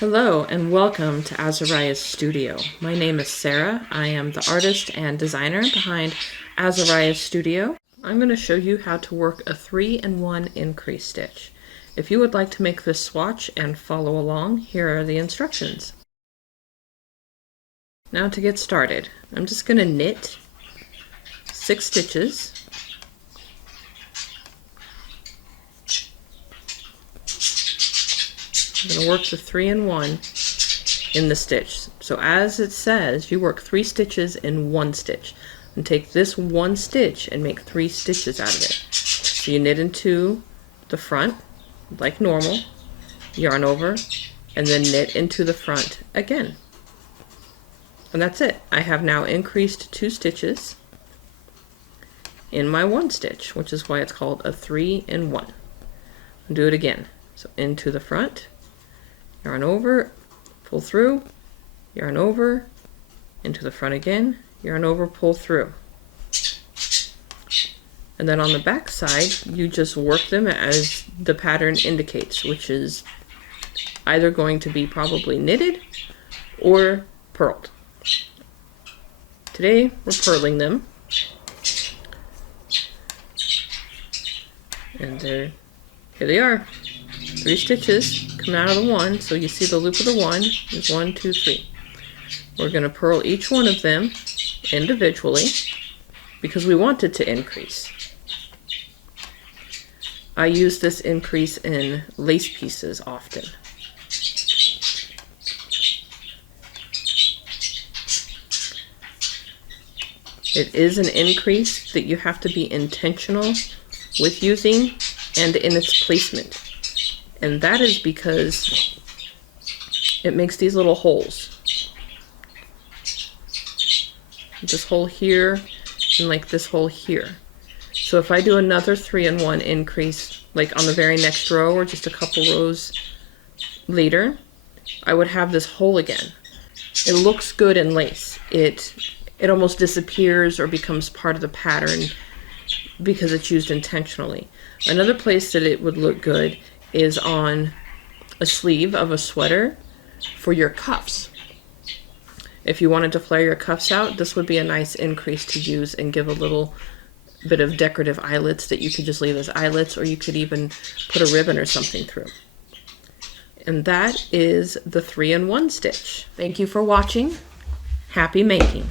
Hello and welcome to Azariah's Studio. My name is Sarah. I am the artist and designer behind Azariah's Studio. I'm going to show you how to work a 3-in-1 increase stitch. If you would like to make this swatch and follow along, here are the instructions. Now to get started, I'm just going to knit 6 stitches. I'm going to work the 3-in-1 in the stitch. So as it says, you work 3 stitches in 1 stitch. And take this 1 stitch and make 3 stitches out of it. So you knit into the front, like normal, yarn over, and then knit into the front again. And that's it. I have now increased 2 stitches in my 1 stitch, which is why it's called a 3-in-1. I'll do it again. So into the front, yarn over, pull through, yarn over, into the front again, yarn over, pull through. And then on the back side, you just work them as the pattern indicates, which is either going to be probably knitted or purled. Today, we're purling them. And here they are. 3 stitches come out of the 1, so you see the loop of the 1 is 1, 2, 3. We're going to purl each one of them individually because we want it to increase. I use this increase in lace pieces often. It is an increase that you have to be intentional with using and in its placement. And that is because it makes these little holes. This hole here and like this hole here. So if I do another 3-in-1 increase, like on the very next row or just a couple rows later, I would have this hole again. It looks good in lace. It almost disappears or becomes part of the pattern because it's used intentionally. Another place that it would look good is on a sleeve of a sweater for your cuffs. If you wanted to flare your cuffs out, this would be a nice increase to use and give a little bit of decorative eyelets that you could just leave as eyelets, or you could even put a ribbon or something through. And that is the 3-in-1 stitch. Thank you for watching. Happy making!